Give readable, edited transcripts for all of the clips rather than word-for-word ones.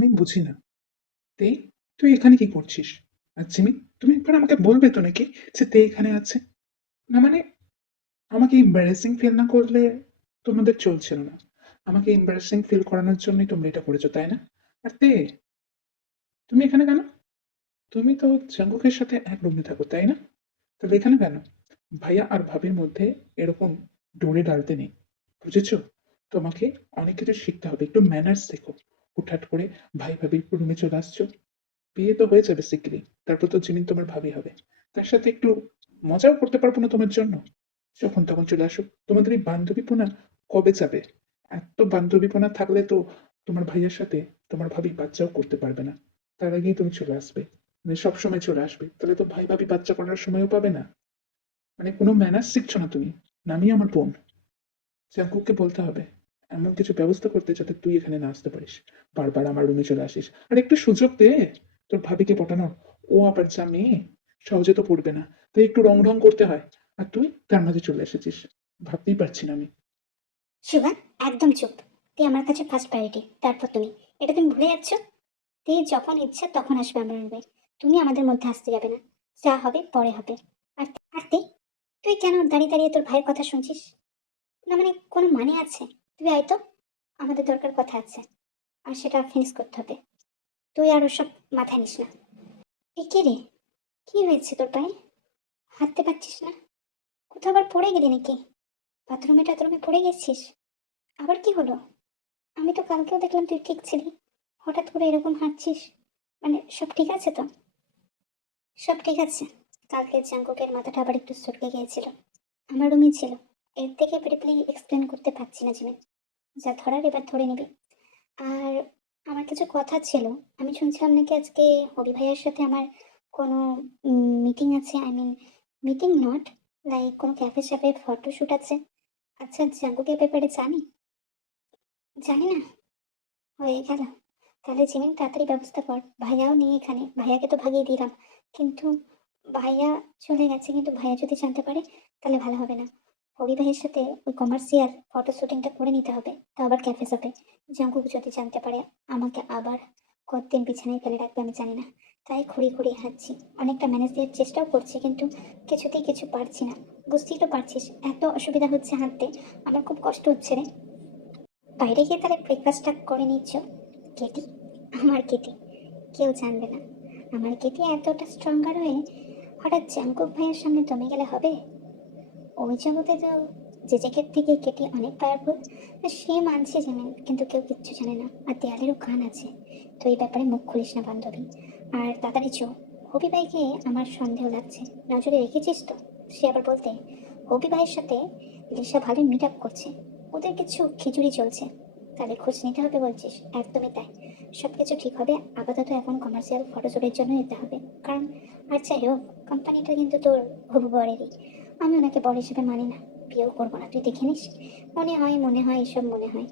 আমি বুঝি না। তে তুই এখানে কি করছিস? আর জিমি, তুমি একবার আমাকে বলবে তো নাকি যে তে এখানে আছে? না মানে, আমাকে এম্বারেসিং ফিল না করলে তোমাদের চলছিল না। আমাকে এম্বারেসিং ফিল করানোর জন্যই তোমরা এটা করেছো, তাই না? আর তে, তুমি এখানে কেন? তুমি তো জাঙ্কুকের সাথে এক রুমে থাকো, তাই না? তাহলে এখানে কেন? ভাইয়া আর ভাবির মধ্যে এরকম ডোরে ডালতে নেই, বুঝেছো? তোমাকে অনেক কিছু শিখতে হবে, একটু ম্যানার্স শেখো। হুটহাট করে ভাই ভাবির রুমে চলে আসছো। বিয়ে তো হয়ে যাবে শিগগিরই, তারপর তো জিমিন তোমার ভাবি হবে। তার সাথে একটু মজাও করতে পারবো না তোমার জন্য? যখন তখন চলে আসো। তোমাদের এই বান্ধবীপনা কবে যাবে? এত বান্ধবীপনা থাকলে তো তোমার ভাইয়ের সাথে তোমার ভাবি বাচ্চাও করতে পারবে না। তার আগেই তুমি চলে আসবে, মানে সবসময় চলে আসবে, তাহলে তো ভাই ভাবি বাচ্চা করার সময়ও পাবে না। মানে কোনো ম্যানার্স শিখছো না তুমি। নামি আমার বোন, জাঙ্কুককে বলতে হবে এমন কিছু ব্যবস্থা করতে যাতে তুই এখানে না আসতে পারিস, বারবার আমার রুমে চলে আসিস। আর একটু সুযোগ দে তোর ভাবিকে পটানোর। ও আবার যা মেয়ে, সহজে তো পড়বে না, তাই একটু রং ঢং করতে হয়। আর তুই তার মাঝে চলে এসেছিস, ভাবতেই পারছি না আমি। শিবা, একদম চুপ। তুই আমার কাছে ফার্স্ট প্রায়োরিটি, তারপর তুমি। এটা তুমি ভুলে যাচ্ছ। তুই যখন ইচ্ছা তখন আসবে আমার রুমে। তুমি আমাদের মধ্যে আসতে যাবে না। যা হবে পরে হবে। আর তুই তুই কেন দাঁড়িয়ে দাঁড়িয়ে তোর ভাইয়ের কথা শুনছিস? না মানে কোনো মানে আছে? তুই আয় তো, আমাদের দরকার কথা আছে, আর সেটা ফিনিশ করতে হবে। তুই আর ওসব মাথায় নিস না। এ কি রে, কি হয়েছে তোর পায়ে? হাঁটতে পারছিস না? কোথাও আবার পড়ে গেলি নাকি? বাথরুমে টাথরুমে পড়ে গেছিস? আবার কি হলো? আমি তো কালকেও দেখলাম তুই ঠিক ছিলি, হঠাৎ করে এরকম হাঁটছিস। মানে সব ঠিক আছে তো? সব ঠিক আছে। কালকে জাঙ্কুকের মাথাটা আবার একটু সটকে গিয়েছিল, আমার রুমই ছিল। এর থেকে ব্রিফলি এক্সপ্লেন করতে পারছি না জিমিন। যা ধরার এবার ধরে নিবি। আর আমার কিছু কথা ছিল। আমি শুনছিলাম নাকি আজকে হবি ভাইয়ের সাথে আমার কোনো মিটিং আছে, I mean meeting not, like কোনো ক্যাফে শ্যাফে ফটোশ্যুট আছে। আচ্ছা, জাঙ্কুকের ব্যাপারে জানি? জানি না? হয়ে গেল। তাহলে জিমিন তাড়াতাড়ি ব্যবস্থা কর, ভাইয়াও নেই এখানে, ভাইয়াকে তো ভাগিয়ে দিলাম। কিন্তু ভাইয়া চলে গেছে, কিন্তু ভাইয়া যদি জানতে পারে তাহলে ভালো হবে না। হবি ভাইয়ের সাথে ওই কমার্শিয়াল ফটো শুটিংটা করে নিতে হবে, তা আবার ক্যাফে যাবে। জাঙ্কুক যদি জানতে পারে আমাকে আবার কতদিন বিছানায় ফেলে রাখবে আমি জানি না। তাই খুঁড়ি খুঁড়ি হাঁটছি, অনেকটা ম্যানেজ দেওয়ার চেষ্টাও করছি, কিন্তু কিছুতেই কিছু পারছি না। বুঝতেই তো পারছিস এত অসুবিধা হচ্ছে হাঁটতে, আমার খুব কষ্ট হচ্ছে রে। বাইরে গিয়ে তাহলে ব্রেকফাস্টটা করে নিচ্ছ? কেটি, আমার কেটি, কেউ জানবে না। আমার কেটি এতটা স্ট্রঙ্গার হয়ে হঠাৎ জাঙ্কুক ভাইয়ের সামনে দমে গেলে হবে? ওই জগতে তো জেজেকের থেকে কেটি অনেক পাওয়ারফুল। সে মানছে জানেন, কিন্তু কেউ কিচ্ছু জানে না, আর দেয়ালেরও কান আছে। তো এই ব্যাপারে মুখ খুলিস না বান্ধবী। আর তাড়াতাড়ি চো। হবি ভাইকে আমার সন্দেহ লাগছে, নজরে রেখেছিস তো? সে আবার বলতে হবি ভাইয়ের সাথে লিসা ভালো মিট আপ করছে, ওদের কিছু খিচুড়ি চলছে। তাহলে খোঁজ নিতে হবে বলছিস? একদমই তাই। সবকিছু ঠিক হবে, আপাতত এখন কমার্শিয়াল ফটোশুটের জন্য নিতে হবে। কারণ আর যাই হোক, কোম্পানিটা কিন্তু তোর হবু বরেরই। আমি ওনাকে বর হিসেবে মানি না, বিয়েও করবো না, তুই দেখে নিস। মনে হয় এসব মনে হয়।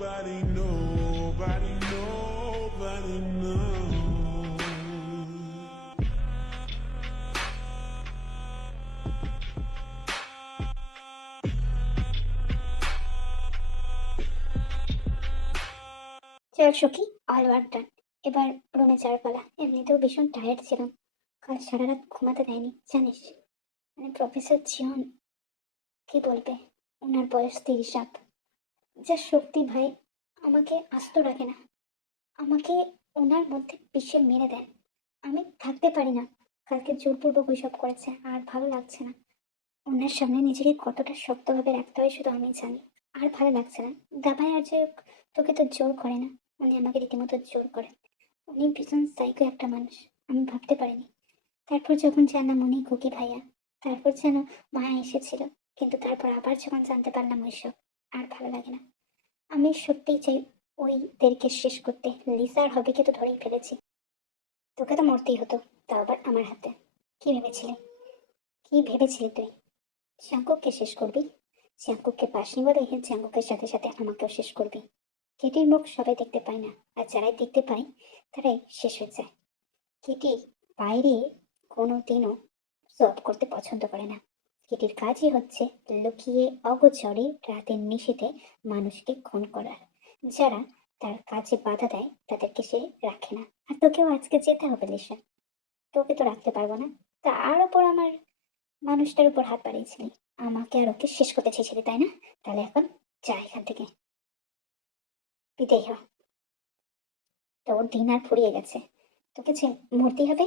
Nobody, nobody, nobody knows. চল সখী, অল ওয়ার্ক ডান। এবার রুমে যাওয়ার পালা। এমনিতেও ভীষণ টায়ার্ড ছিলাম, কাল সারা রাত ঘুমাতে দেয়নি জানিস। মানে প্রফেসর জিয়ন, কি বলবে, ওনার বয়স 30 আপ। যা শক্তি ভাই, আমাকে আস্ত রাখে না, আমাকে ওনার মধ্যে পিষে মেরে দেয়। আমি থাকতে পারি না। কালকে জোরপূর্বক ওইসব করেছে, আর ভালো লাগছে না। ওনার সামনে নিজেকে কতটা শক্তভাবে রাখতে হয় শুধু আমি জানি। আর ভালো লাগছে না। দাবাই আর যে তোকে তো জোর করে না, উনি আমাকে রীতিমতো জোর করে। উনি ভীষণ সাইকো একটা মানুষ, আমি ভাবতে পারিনি। তারপর যখন জানলাম উনি কুকি ভাইয়া, তারপর যেন মায়া এসেছিল। কিন্তু তারপর আবার যখন জানতে পারলাম ওইসব, আর ভালো লাগে না। আমি সত্যিই চাই ওইদেরকে শেষ করতে। লিসা আর হবিকে তো ধরেই ফেলেছি। তোকে তো মরতেই হতো, তাও আবার আমার হাতে। কি ভেবেছিলি? কি ভেবেছিলি তুই? চাঙ্কুককে শেষ করবি? চাঙ্কুককে পাসনি বলে চাঙ্কুকের সাথে সাথে আমাকেও শেষ করবি? কেটির মুখ সবাই দেখতে পায় না, আর যারাই দেখতে পায় তারাই শেষ হয়ে যায়। কেটি বাইরে কোনো দিনও জব করতে পছন্দ করে না। কেটির কাজই হচ্ছে লুকিয়ে অগোচরে রাতের নিশীথে মানুষকে খুন করার। যারা তার কাজে বাধা দেয় তাদেরকে সে রাখে না। আর তোকেও আজকে যেতে হবে লিসা, তোকে তো রাখতে পারবো না। তার উপর আমার মানুষটার উপর হাত বাড়িয়েছিলি, আমাকে আর ওকে শেষ করতে চেয়েছিলি তাই না? তাহলে এখন যা এখান থেকে, বিদেয় হ। তোর দিন আর ফুরিয়ে গেছে, তোকে যে মরতেই হবে।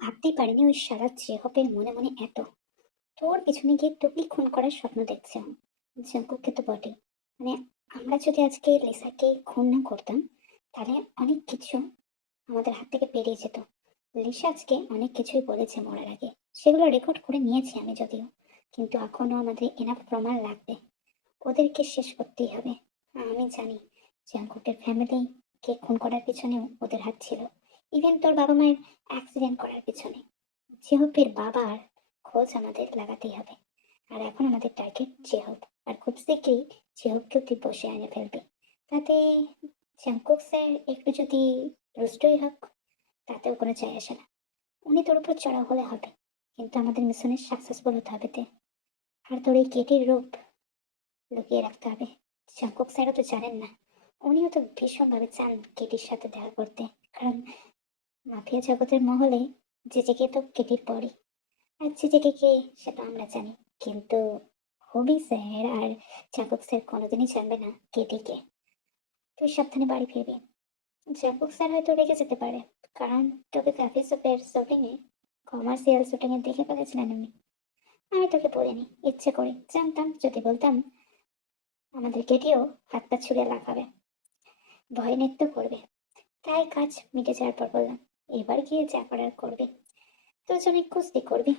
ভাবতেই পারিনি ওই সারা চেহপের মনে মনে এত, তোর পিছনে গিয়ে তোকে খুন করার স্বপ্ন দেখছে ও। জাঙ্কুককে তো বটে। মানে আমরা যদি আজকে লিসাকে খুন না করতাম, তাহলে অনেক কিছু আমাদের হাত থেকে বেরিয়ে যেত। লিসা আজকে অনেক কিছুই বলেছে মরার আগে, সেগুলো রেকর্ড করে নিয়েছি আমি যদিও, কিন্তু এখনো আমাদের এনাফ প্রমাণ লাগবে। ওদেরকে শেষ করতেই হবে। আমি জানি জাঙ্কুকের ফ্যামিলি কে খুন করার পিছনেও ওদের হাত ছিল। ইভেন তোর বাবা মায়ের অ্যাক্সিডেন্ট করার পিছনে জেহপের বাবার খোঁজ আমাদের লাগাতেই হবে। আর এখন আমাদের টার্গেট জেহপ, আর খুব শীঘ্রই জেহপকেও তুই বসে এনে ফেলবি। তাতে জাঙ্কুক স্যার একটু যদি রুষ্টই হোক, তাতেও কোনো যায় আসে না। উনি তোর উপর চড়াও হলে হবে, কিন্তু আমাদের মিশনে সাকসেসফুল হতে হবে তে। আর তোর এই কেটির রূপ লুকিয়ে রাখতে হবে। জাঙ্কুক স্যারও তো জানেন না, উনিও তো ভীষণভাবে চান কেটির সাথে দেখা করতে, কারণ মাফিয়া জগতের মহলে জেজেকে তো কেটির পরই। আর জেজেকে কে সেটা আমরা জানি, কিন্তু হবি স্যার আর জাঙ্কুক স্যার কোনোদিনই জানবে না কেটিকে। তুই সাবধানে বাড়ি ফিরবি। জাঙ্কুক স্যার হয়তো রেগে যেতে পারে, কারণ তোকে ক্যাফে শপের শুটিং এ, কমার্শিয়াল শুটিং এ দেখে ফেলেছিলেন উনি। আমি তোকে বলিনি ইচ্ছে করে, জানতাম যদি বলতাম আমাদের কেটিও হাত পা ছুড়ে লাগাবে, ভয় নৃত্য করবে। তাই কাজ মিটে যাওয়ার পর বললাম, এবার গিয়ে যা করার করবি। দুজনে কুস্তি করবি,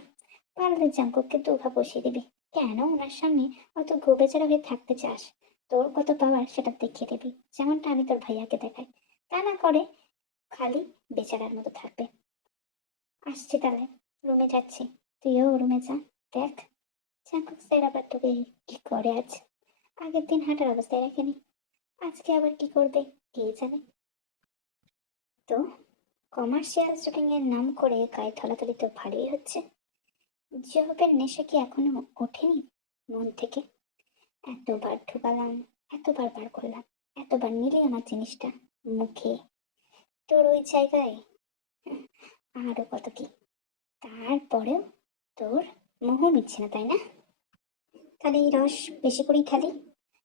পারলে জাঙ্কুককে দুভা বসিয়ে দিবি। কেন ওনার সামনে অত গোবেচারা হয়ে থাকতে চাস? তোর কত পাওয়ার সেটা দেখিয়ে দিবি, যেমনটা আমি তোর ভাইয়াকে দেখাই। তা না করে খালি বেচারার মতো থাকবে। আসছি তাহলে, রুমে যাচ্ছি, তুইও রুমে যা। দেখ জাঙ্কুক স্যার আবার তোকে কি করে আজ। আগের দিন হাঁটার অবস্থায় রাখেনি, আজকে আবার কি করবে কে জানে। তো কমার্শিয়াল শুটিং এর নাম করে গায়ে থলাথলি তো ভালোই হচ্ছে। জেহবের নেশা কি এখনো ওঠেনি মন থেকে? এতবার ঢুকালাম, এতবার বার করলাম, এতবার নিলে আমার জিনিসটা মুখে, তোর ওই জায়গায় আরো কত কি। তারপরেও তোর মোহ মিটছে না তাই না? তাহলে এই রস বেশি করেই খেলি,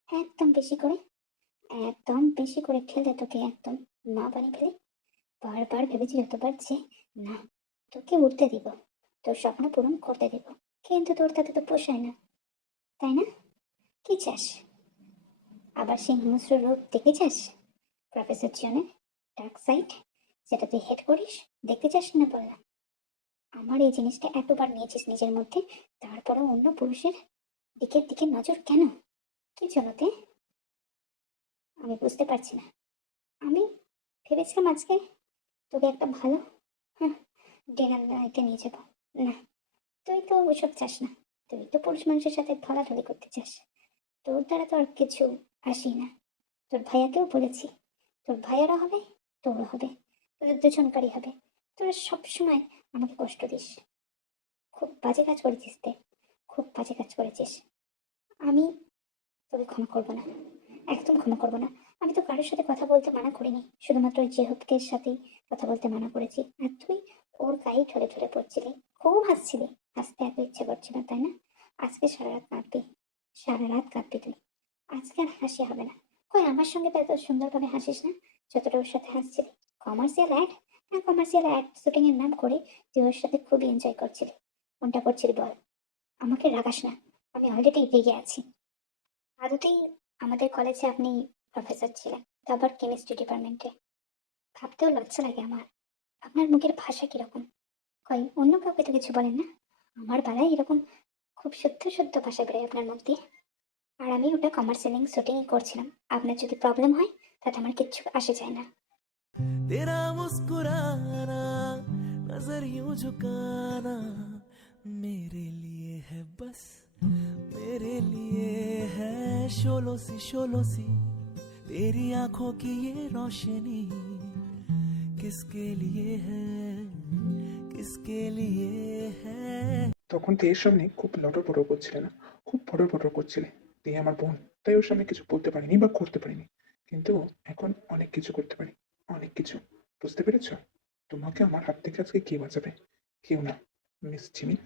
একদম বেশি করে, একদম বেশি করে খেলে তোকে একদম মা বানিয়ে ফেলে। বারবার ভেবেছি যতবার যে না, তোকে উঠতে দিব, তোর স্বপ্ন পূরণ করতে দিব, কিন্তু তোর তাতে তো পোষায় না তাই না? কি চাস? আবার সেই হিংস্র রূপ দেখতে চাস? প্রফেসর জনের ডার্ক সাইড, যেটা তুই হেড করিস, দেখতে চাস না বললাম? আমার এই জিনিসটা এতবার নিয়েছিস নিজের মধ্যে, তারপরেও অন্য পুরুষের দিকে নজর কেন? কি জন্যতে আমি বুঝতে পারছি না। আমি ভেবেছিলাম আজকে তোকে একটা ভালো, হ্যাঁ, ডিনার নাইটে নিয়ে যাবো। না, তুই তো ওসব চাস না, তুই তো পুরুষ মানুষের সাথে ঢলাঢলি করতে চাস। তোর দ্বারা তো আর কিছু আসেই না। তোর ভাইয়াকেও বলেছি, তোর ভাইয়ারা হবে, তোরও হবে, তোদের দুজনকারই হবে। তোরা সবসময় আমাকে কষ্ট দিস। খুব বাজে কাজ করেছিস তে, খুব বাজে কাজ করেছিস। আমি তোকে ক্ষমা করবো না, একদম ক্ষমা করবো না। আমি তো কারোর সাথে কথা বলতে মানা করিনি, শুধুমাত্র ওই জেহবকের সাথেই কথা বলতে মানা করেছি। আর তুই ওর গায়ে ঠলে ঠলে পড়ছিলি, খুব হাসছিলি। হাসতে এত ইচ্ছে করছিল তাই না? আজকে সারা রাত কাঁদবি, সারা রাত কাঁদবি তুই। আজকে আর হাসি হবে না। কই আমার সঙ্গে তো এত সুন্দরভাবে হাসিস না যতটা ওর সাথে হাসছিলি। কমার্শিয়াল অ্যাড, না কমার্শিয়াল অ্যাড শুটিং এর নাম করে তুই ওর সাথে খুবই এনজয় করছিলি। কোনটা করছিলি বল? আমাকে রাগাস না, আমি অলরেডি রেগে আছি। আদতেই আমাদের কলেজে আপনি প্রফেসর ছিলেন, তো আবার কেমিস্ট্রি ডিপার্টমেন্টে। ভাবতেও লজ্জা লাগে আমার, আপনার মুখের ভাষা কিরকম। কই অন্য কাউকে তো কিছু বলেন না, আমার বেলায় এরকম খুব শুদ্ধ শুদ্ধ ভাষা বেরোয় আপনার মুখ দিয়ে। আর আমি ওটা কমার্শিয়ালিং শুটিংই করছিলাম, আপনার যদি প্রবলেম হয় তাতে আমার কিচ্ছু আসে যায় না। तेरा मुस्कुराना नजर यूं झुकाना मेरे लिए है बस मेरे लिए है शोलो सी तेरी आंखों की ये रोशनी किसके लिए है किसके लिए है। তখন তের সামনে খুব লটর পটর করছিলে না, খুব ফটর ফটর করছিলে। তে আমার বোন, তাই ওর সামনে কিছু বলতে পারিনি বা করতে পারিনি, কিন্তু এখন অনেক কিছু করতে পারি, অনেক কিছু। বুঝতে পেরেছ? তোমাকে আমার হাত থেকে আজকে কে বাঁচাবে? কেউ না, মিস জিমিন।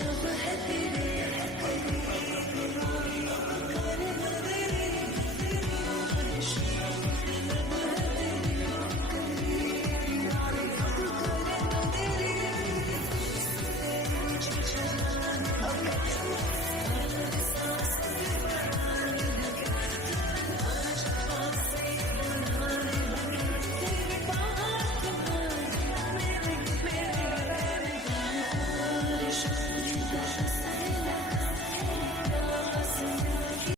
शब है तेरी